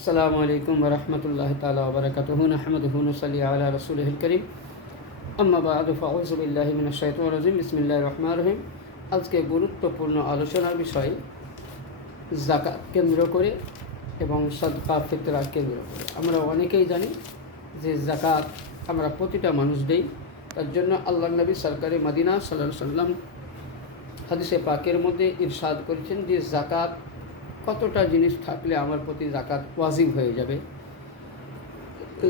আসসালামু আলাইকুম রহমতুল্লাহ তালা ওবরাকাতুহু নাহমাদুহু নুসাল্লি আলা রাসূলিহিল কারীম। আম্মা বা'দু, ফাউযু বিল্লাহি মিনাশ শাইতানির রাজিম। বিসমিল্লাহির রহমানির রহিম। আজকে গুরুত্বপূর্ণ আলোচনার বিষয় জাকাত কেন্দ্র করে এবং সদকা ফিতরা কেন্দ্র করে। আমরা অনেকেই জানি যে জাকাত আমরা প্রতিটা মানুষ দেই। তার জন্য আল্লাহ নবী সরকারি মদিনা সাল্লাহ সাল্লাম হাদিসে পাকের মধ্যে ইরশাদ করেছেন যে জাকাত কতটা জিনিস থাকলে আমার প্রতি জাকাত ওয়াজিব হয়ে যাবে?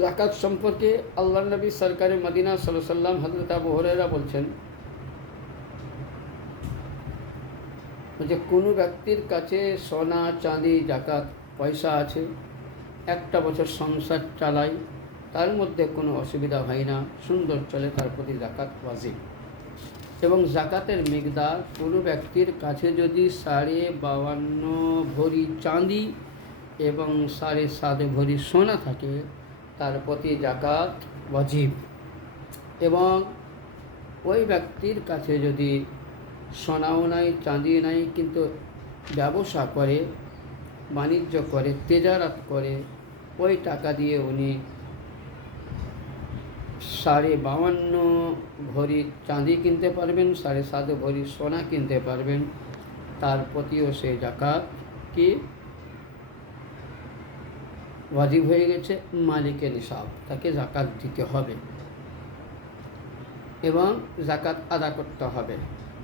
জাকাত সম্পর্কে আল্লাহ নবী সরকারি মদিনা সাল্লাম হজরত আবু হরেরা বলছেন, যে কোনো ব্যক্তির কাছে সোনা, চাঁদি, জাকাত, পয়সা আছে, একটা বছর সংসার চালাই, তার মধ্যে কোনো অসুবিধা হয় না, সুন্দর চলে, তার প্রতি জাকাত ওয়াজিব। এবং জাকাতের মিকদার কোনো ব্যক্তির কাছে যদি সাড়ে বাউান্ন ভরি চাঁদি এবং সাড়ে সাত ভরি সোনা থাকে, তার প্রতি জাকাত ওয়াজিব। এবং ওই ব্যক্তির কাছে যদি সোনাও নাই চাঁদি নাই, কিন্তু ব্যবসা করে, বাণিজ্য করে, তেজারাত করে, ওই টাকা দিয়ে উনি সাড়ে বাউান্ন ভরি চাঁদি কিনতে পারবেন, সাড়ে সাত ভরি সোনা কিনতে পারবেন। তার প্রতিও সে জাকাত কি? ওয়াজিব হয়ে গেছে, মালিকের নিসাব তাকে জাকাত দিতে হবে। এবং জাকাত আদা করতে হবে।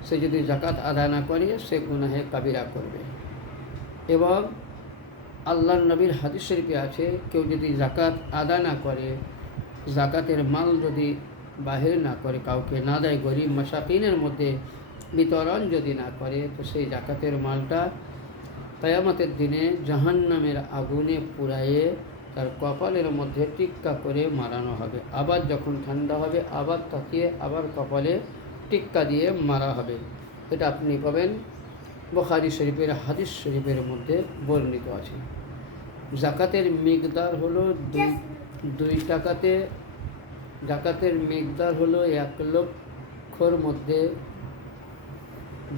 সে যদি জাকাত আদা না করে, সে গুনাহে কাবিরা করবে। এবং আল্লাহ নবীর হাদিস শরীফে আছে, কেউ যদি জাকাত আদা না করে জাকাতের মাল যদি বাহির না করে, কাউকে না দেয়, গরিব মশাকিনের মধ্যে বিতরণ যদি না করে, তো সেই জাকাতের মালটা কয়ামতের দিনে জাহান্নামের আগুনে পুড়াইয়ে তার কপালের মধ্যে টিক্কা করে মারানো হবে। আবার যখন ঠান্ডা হবে, আবার তাকিয়ে, আবার কপালে টিক্কা দিয়ে মারা হবে। এটা আপনি পাবেন বখারি শরীফের, হাদিস শরীফের মধ্যে বর্ণিত আছে। জাকাতের মিকদার হলো দুই দুই টাকাতে ডাকাতের মেঘদার হলো এক লক্ষর মধ্যে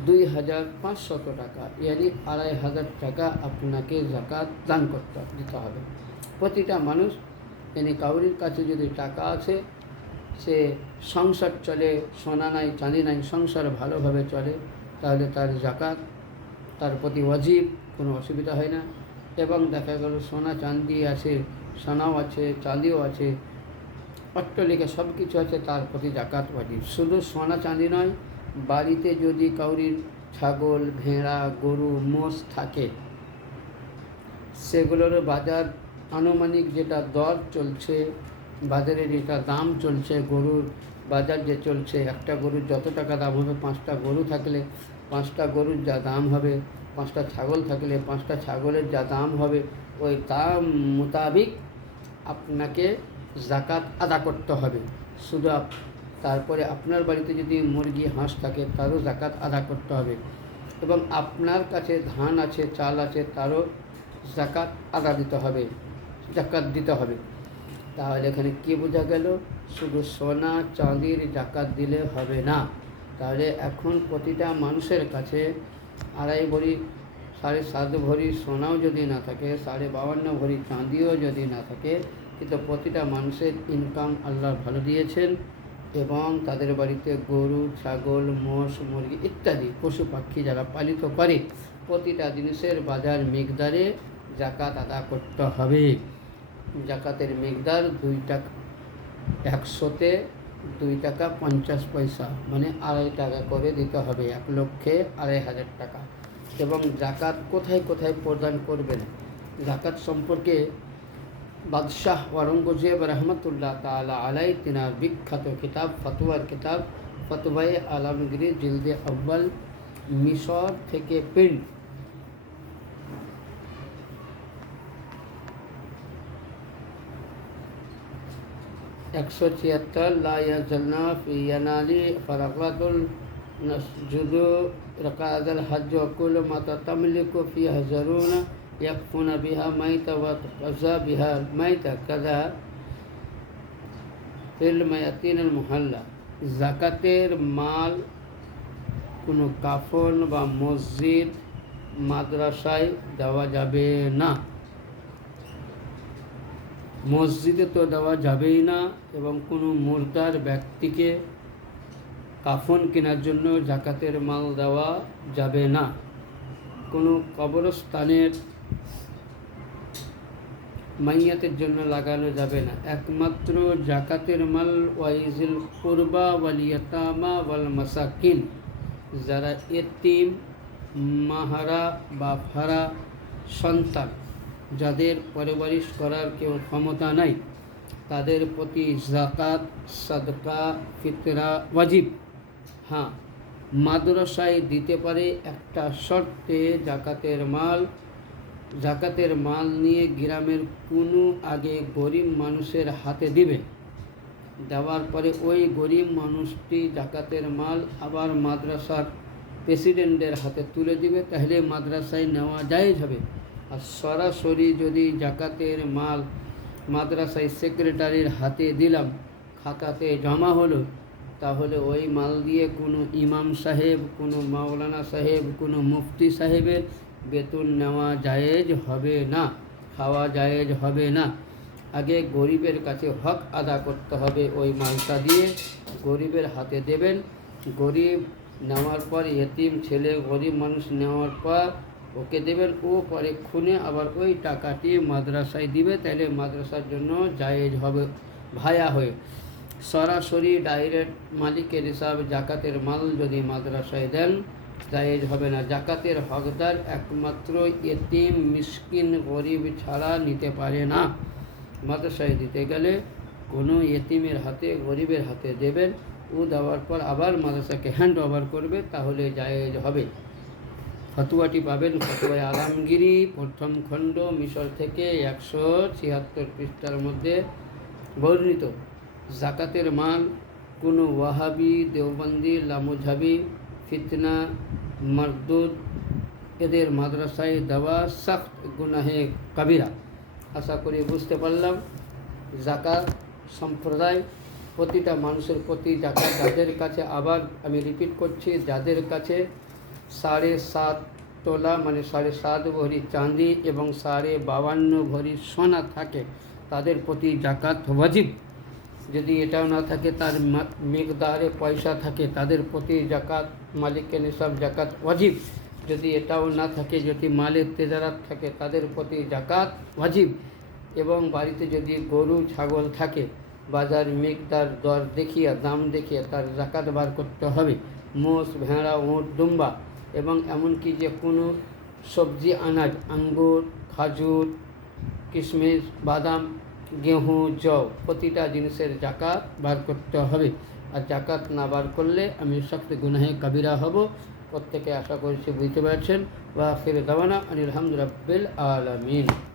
দুই হাজার পাঁচশত টাকা, ইয়ানি আড়াই হাজার টাকা আপনাকে জাকাত দান করতে দিতে হবে। প্রতিটা মানুষ yani কাউরির কাছে যদি টাকা আছে, সে সংসার চলে, সোনা নাই, চাঁদি নাই, সংসার ভালোভাবে চলে, তাহলে তার জাকাত, তার প্রতি ওয়াজিব, কোনো অসুবিধা হয় না। এবং দেখা গেল সোনা, চাঁদি আছে সোনাও আছে, চাঁদিও আছে, অট্টলিকা সব কিছু আছে, তার প্রতি জাকাত ওয়াজিব। শুধু সোনা চাঁদি নয়, বাড়িতে যদি কাউরির ছাগল, ভেড়া, গরু, মোষ থাকে, সেগুলোর বাজার আনুমানিক যেটা দর চলছে, বাজারে যেটা দাম চলছে, গরুর বাজার যে চলছে, একটা গরুর যত টাকা দাম হবে, পাঁচটা গরু থাকলে পাঁচটা গরুর যা দাম হবে, পাঁচটা ছাগল থাকলে পাঁচটা ছাগলের যা দাম হবে, ওই দাম মোতাবিক আপনাকে জাকাত আদা করতে হবে। শুধু তারপরে আপনার বাড়িতে যদি মুরগি, হাঁস থাকে, তারও জাকাত আদা করতে হবে। এবং আপনার কাছে ধান আছে, চাল আছে, তারও জাকাত আদা দিতে হবে জাকাত দিতে হবে। তাহলে এখানে কি বোঝা গেল? শুধু সোনা, চাঁদির জাকাত দিলে হবে না। তাহলে এখন প্রতিটা মানুষের কাছে আড়াই ভরি সাড়ে সাত ভরি সোনাও যদি না থাকে সাড়ে বাউান্ন ভরি চাঁদিও যদি না থাকে কিন্তু প্রতিটা মানুষের ইনকাম আল্লাহ ভালো দিয়েছেন এবং তাদের বাড়িতে গরু ছাগল মোষ মুরগি ইত্যাদি পশু পাখি যারা পালিত করে প্রতিটা জিনিসের বাজার মেঘদারে জাকাত আদা করতে হবে জাকাতের মেঘদার দুই টাকা একশোতে দুই টাকা পঞ্চাশ পয়সা মানে আড়াই টাকা করে দিতে হবে এক লক্ষে আড়াই হাজার টাকা এবং জাকাত কোথায় কোথায় প্রদান করবেন জাকাত সম্পর্কে বাদশাহ অরঙ্গজেব রহমতুল্লাহ তালা আলাই তিনার বিখ্যাত কিতাব ফতুয়ার কিতাব ফতুয়াই আলমগিরি জিলদে আব্বাল মিশর থেকে প্রিন্ট একশো ছিয়াত্তর লাইয়াজলনা ফিয়ানালি ফরাকাতুল রকাদল হজ কুল মাতা তামলিকু ফি হজরুনা ইয়াকফুনা বিহা মাইতা ওয়া কাজা বিহা মাইতা কাজা ফিল মায়াতিন মহল্লা জাকাতের মাল কোনো কাফন বা মসজিদ মাদ্রাসায় দেওয়া যাবে না মসজিদে তো দেওয়া যাবেই না এবং কোনো মুর্দার ব্যক্তিকে কাফন কেনার জন্য জাকাতের মাল দেওয়া যাবে না। কোনো কবরস্থানের মাইয়াতের জন্য লাগানো যাবে না। একমাত্র জাকাতের মাল ওয়াইজুল কুরবা ওয়াল ইয়াতামা ওয়াল মাসাকিন। যারা এতিম, মাহারা বা ফারা সন্তান, যাদের পরিবারিশ করার কেউ ক্ষমতা নাই, তাদের প্রতি জাকাত, সাদকা, ফিতরা ওয়াজিব। হ্যাঁ মাদ্রাসায় দিতে পারে একটা শর্তে, জাকাতের মাল জাকাতের মাল নিয়ে গ্রামের কোনো আগে গরিব মানুষের হাতে দিবে। দেওয়ার পরে ওই গরিব মানুষটি জাকাতের মাল আবার মাদ্রাসার প্রেসিডেন্টের হাতে তুলে দিবে, তাহলে মাদ্রাসায় নেওয়া যায় হবে। আর সরাসরি যদি জাকাতের মাল মাদ্রাসায় সেক্রেটারির হাতে দিলাম, খাতাতে জমা হলো তাহলে ওই মাল দিয়ে কোনো ইমাম সাহেব, কোনো মাওলানা সাহেব, কোনো মুফতি সাহেবের বেতন নেওয়া জায়েজ হবে না, খাওয়া জায়েজ হবে না। আগে গরিবের কাছে হক আদা করতে হবে ওই মালটা দিয়ে, গরিবের হাতে দেবেন। গরিব নেওয়ার পর, এতিম ছেলে গরিব মানুষ নেওয়ার পর ওকে দেবেন, ও পরে খুনে আবার ওই টাকাটি মাদ্রাসায় দিবে, তাহলে মাদ্রাসার জন্য জায়েজ হবে, ভায়া হয়ে। সরাসরি ডাইরেক্ট মালিকের হিসাব জাকাতের মাল যদি মাদ্রাসায় দেন, জায়েজ হবে না। জাকাতের হকদার একমাত্র এতিম, মিসকিন, গরিব ছাড়া নিতে পারে না। মাদ্রাসায় দিতে গেলে কোনো এতিমের হাতে, গরিবের হাতে দেবেন। ও দেওয়ার পর আবার মাদ্রাসাকে হ্যান্ড ওভার করবে, তাহলে জায়েজ হবে। ফতুয়াটি পাবেন ফতুয়ায় আলমগিরি, প্রথম খণ্ড, মিশর থেকে একশো ছিয়াত্তর পৃষ্ঠার মধ্যে বর্ণিত। জাকাতের মাল, কোনো ওয়াহাবি, দেওবন্দি, লামুঝাবি, ফিতনা মরদুদ এদের মাদ্রাসায় দেওয়া সখ্ত গুনাহে কাবিরা। আশা করি বুঝতে পারলাম, জাকাত সম্প্রদায় প্রতিটা মানুষের প্রতি জাকাত যাদের কাছে, আবার আমি রিপিট করছি, যাদের কাছে সাড়ে সাত তোলা মানে সাড়ে সাত ভরি চাঁদি এবং সাড়ে বাবান্ন ভরি সোনা থাকে, তাদের প্রতি জাকাত ওয়াজিব। যদি এটাও না থাকে, তার মেঘদারে পয়সা থাকে, তাদের প্রতি জাকাত, মালিকের নিসাব জাকাত ওয়াজিব। যদি এটাও না থাকে, যদি মালের তেজারাত থাকে, তাদের প্রতি জাকাত ওয়াজিব। এবং বাড়িতে যদি গরু, ছাগল থাকে, বাজার মেঘদার দর দেখিয়া, দাম দেখিয়ে তার জাকাত বার করতে হবে। মোষ, ভেড়া, উঁট, দুম্বা এবং এমনকি যে কোনো সবজি আনাজ, আঙ্গুর, খাজুর কিশমিশ বাদাম গেহু, জব প্রতিটা জিনিসের জাকাত বার করতে হবে। আর জাকাত না বার করলে আমি সবচেয়ে গুনাহে কাবিরা হব। প্রত্যেকে আশা করছি বুঝতে পারছেন। বা আখির দাওয়ানা আনিল হামদুলিল্লাহ আলামিন।